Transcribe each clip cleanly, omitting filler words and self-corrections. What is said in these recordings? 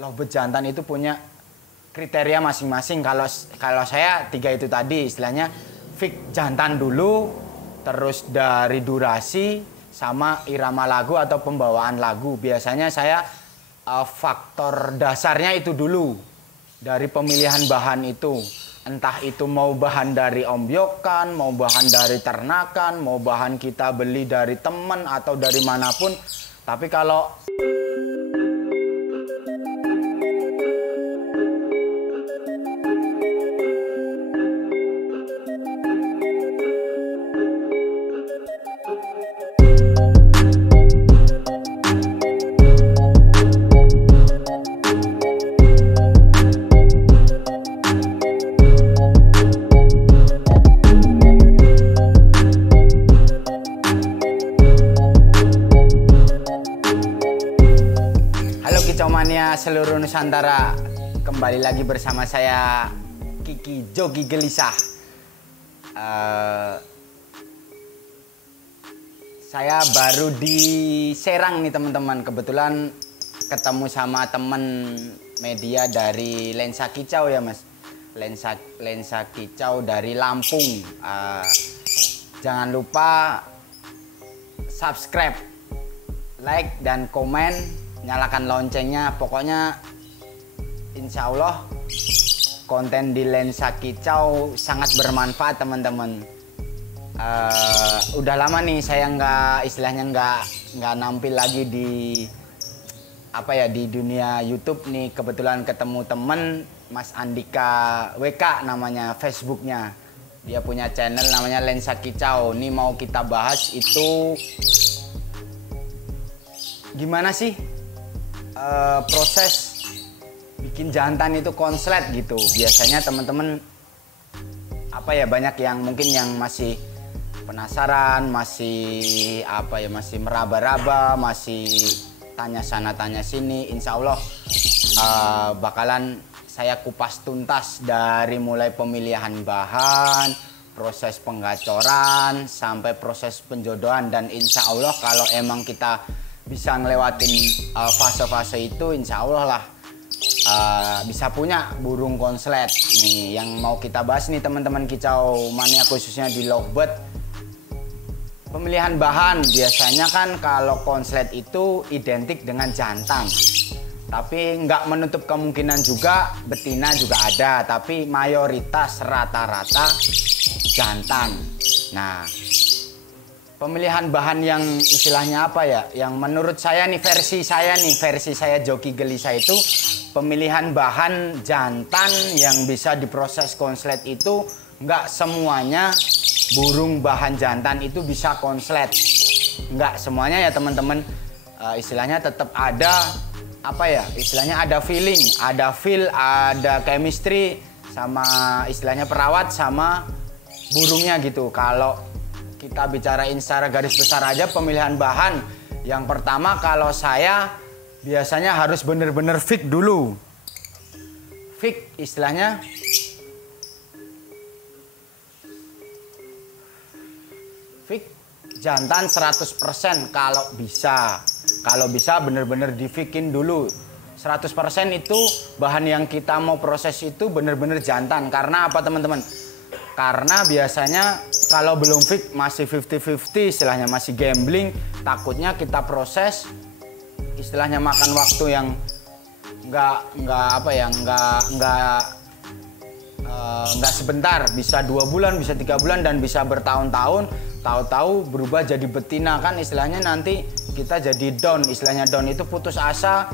lovebird jantan itu punya kriteria masing-masing. Kalau saya 3 itu tadi, istilahnya fix jantan dulu, terus dari durasi sama irama lagu atau pembawaan lagu. Biasanya saya faktor dasarnya itu dulu dari pemilihan bahan itu. Entah itu mau bahan dari ombyokan, mau bahan dari ternakan, mau bahan kita beli dari teman atau dari manapun. Tapi kalau Kicauania seluruh Nusantara, kembali lagi bersama saya Kiki Jogi Gelisah. Saya baru di Serang nih teman-teman. Kebetulan ketemu sama teman media dari Lensa Kicau ya mas. Lensa Kicau dari Lampung. Jangan lupa subscribe, like dan komen. Nyalakan loncengnya, pokoknya insya Allah konten di Lensa Kicau sangat bermanfaat teman-teman. Udah lama nih saya nggak nampil lagi di di dunia YouTube nih. Kebetulan ketemu temen Mas Andika WK namanya Facebooknya. Dia punya channel namanya Lensa Kicau. Nih mau kita bahas itu gimana sih proses bikin jantan itu konslet gitu. Biasanya teman-teman banyak yang mungkin yang masih penasaran, masih masih meraba-raba, masih tanya sana tanya sini. Insya Allah bakalan saya kupas tuntas dari mulai pemilihan bahan, proses penggacoran sampai proses penjodohan. Dan insya Allah kalau emang kita bisa ngelewatin fase-fase itu, insya Allah lah bisa punya burung konslet nih. Yang mau kita bahas nih teman-teman kicau mania, khususnya di lovebird. Pemilihan bahan biasanya kan kalau konslet itu identik dengan jantan, tapi nggak menutup kemungkinan juga betina juga ada, tapi mayoritas rata-rata jantan. Nah, pemilihan bahan yang istilahnya yang menurut saya nih, versi saya Jogi Gelisah itu, pemilihan bahan jantan yang bisa diproses konslet itu nggak semuanya burung bahan jantan itu bisa konslet. Nggak semuanya ya teman-teman. Istilahnya tetap ada istilahnya ada feeling, ada feel, ada chemistry sama istilahnya perawat sama burungnya gitu. Kalau kita bicarain secara garis besar aja pemilihan bahan. Yang pertama kalau saya biasanya harus bener-bener fix dulu. Fix istilahnya fix jantan 100% kalau bisa. Kalau bisa bener-bener difikin dulu. 100% itu bahan yang kita mau proses itu bener-bener jantan. Karena apa teman-teman? Karena biasanya kalau belum fix masih 50-50, istilahnya masih gambling, takutnya kita proses istilahnya makan waktu yang nggak sebentar, bisa 2 bulan, bisa 3 bulan, dan bisa bertahun-tahun. Tahu-tahu berubah jadi betina, kan istilahnya nanti kita jadi down. Istilahnya down itu putus asa,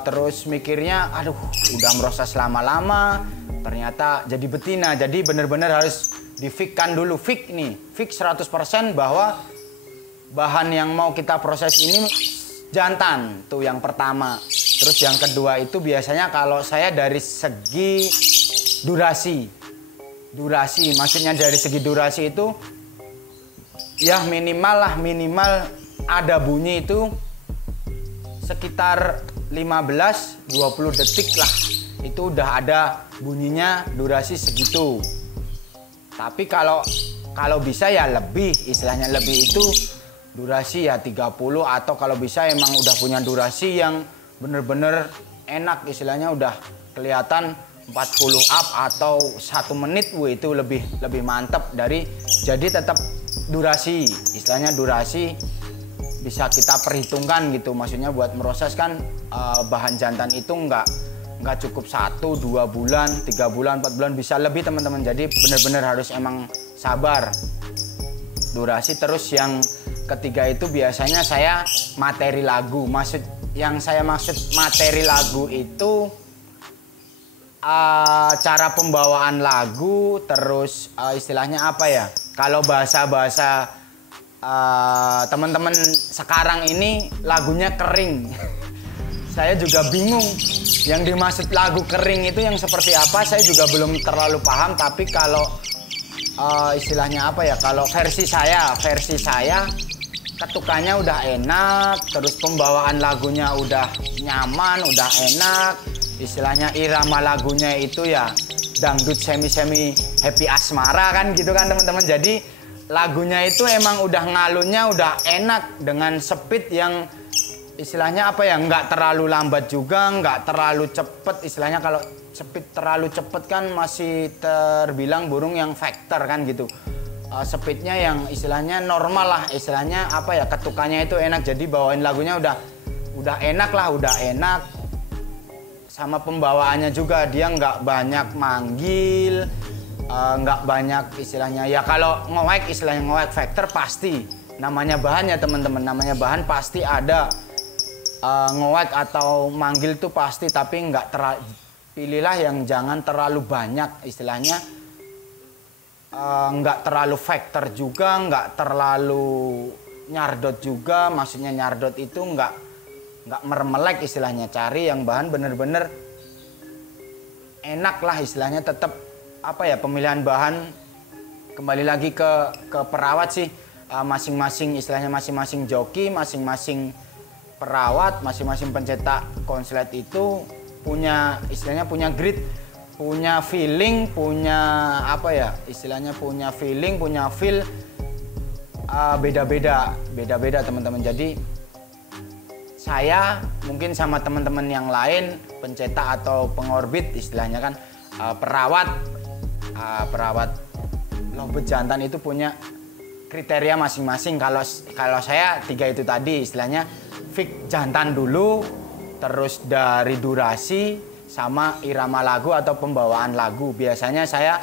terus mikirnya aduh udah meroses lama-lama ternyata jadi betina. Jadi bener-bener harus difikkan dulu, fix 100% bahwa bahan yang mau kita proses ini jantan, tuh yang pertama. Terus yang kedua itu biasanya kalau saya dari segi durasi, maksudnya dari segi durasi itu ya minimal ada bunyi itu sekitar 15-20 detik lah. Itu udah ada bunyinya, durasi segitu. Tapi kalau bisa ya lebih, istilahnya lebih itu durasi ya 30, atau kalau bisa emang udah punya durasi yang bener-bener enak istilahnya, udah kelihatan 40 up atau 1 menit, itu lebih mantep dari, jadi tetap durasi, istilahnya durasi bisa kita perhitungkan gitu. Maksudnya buat proses kan bahan jantan itu nggak cukup 1-2 bulan, 3 bulan, 4 bulan, bisa lebih teman-teman. Jadi benar-benar harus emang sabar durasi. Terus yang ketiga itu biasanya saya materi lagu. Yang saya maksud materi lagu itu cara pembawaan lagu, terus istilahnya apa ya? Kalau bahasa teman-teman sekarang ini lagunya kering. Saya juga bingung yang dimaksud lagu kering itu yang seperti apa, saya juga belum terlalu paham. Tapi kalau istilahnya apa ya? Kalau versi saya ketukannya udah enak, terus pembawaan lagunya udah nyaman, udah enak. Istilahnya irama lagunya itu ya dangdut semi happy asmara kan gitu kan teman-teman. Jadi lagunya itu emang udah ngalunnya udah enak dengan speed yang istilahnya apa ya, nggak terlalu lambat juga, nggak terlalu cepet. Istilahnya kalau speed terlalu cepet kan masih terbilang burung yang factor kan gitu. Speednya yang istilahnya normal lah, istilahnya apa ya, ketukannya itu enak. Jadi bawain lagunya udah enak lah, udah enak. Sama pembawaannya juga, dia nggak banyak manggil, nggak banyak istilahnya ya. Kalau ngowek, istilahnya ngowek factor pasti namanya bahan ya teman-teman, namanya bahan pasti ada ngowek atau manggil tuh pasti. Tapi nggak pilihlah yang jangan terlalu banyak, istilahnya nggak terlalu factor juga, nggak terlalu nyardot juga. Maksudnya nyardot itu nggak meremelek istilahnya. Cari yang bahan bener-bener enak lah istilahnya. Tetap apa ya, pemilihan bahan kembali lagi ke perawat sih. Masing-masing istilahnya, masing-masing joki, masing-masing perawat, masing-masing pencetak konslet itu punya istilahnya, punya grit, punya feeling, punya apa ya istilahnya, punya feeling, punya feel beda-beda teman-teman. Jadi saya mungkin sama teman-teman yang lain pencetak atau pengorbit istilahnya kan, perawat lovebird jantan itu punya kriteria masing-masing. Kalau saya 3 itu tadi istilahnya, fix jantan dulu, terus dari durasi sama irama lagu atau pembawaan lagu. Biasanya saya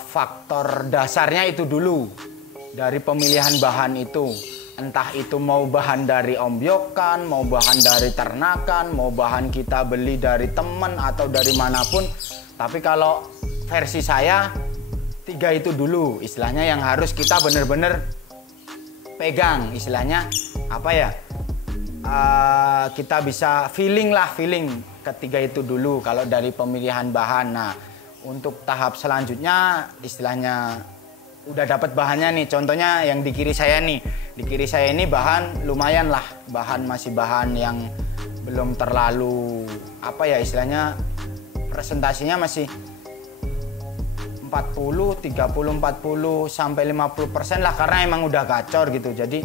faktor dasarnya itu dulu dari pemilihan bahan itu. Entah itu mau bahan dari ombyokan, mau bahan dari ternakan, mau bahan kita beli dari teman atau dari manapun. Tapi kalau versi saya 3 itu dulu istilahnya yang harus kita bener-bener pegang. Istilahnya apa ya, kita bisa feeling ketiga itu dulu kalau dari pemilihan bahan. Nah untuk tahap selanjutnya istilahnya udah dapat bahannya nih. Contohnya yang di kiri saya nih, di kiri saya ini bahan lumayan lah, masih bahan yang belum terlalu apa ya istilahnya, presentasinya masih 40, 30, 40 sampai 50% lah, karena emang udah gacor gitu. Jadi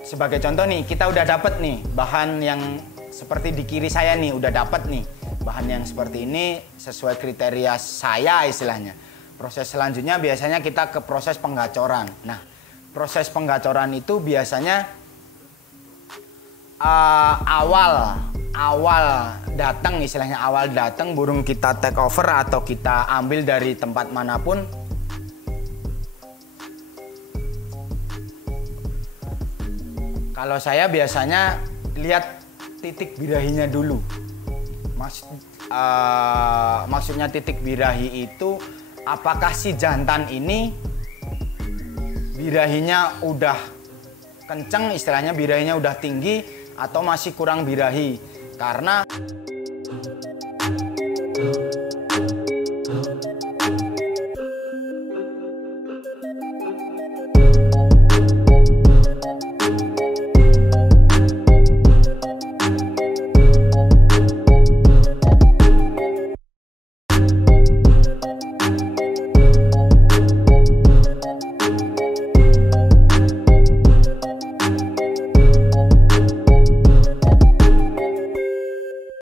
sebagai contoh nih, kita udah dapet nih bahan yang seperti di kiri saya nih, udah dapet nih bahan yang seperti ini sesuai kriteria saya istilahnya. Proses selanjutnya biasanya kita ke proses penggacoran. Nah, proses penggacoran itu biasanya awal datang istilahnya, awal datang burung kita take over atau kita ambil dari tempat manapun. Kalau saya biasanya lihat titik birahinya dulu. Maksudnya titik birahi itu apakah si jantan ini birahinya udah kenceng, istilahnya birahinya udah tinggi atau masih kurang birahi. Karena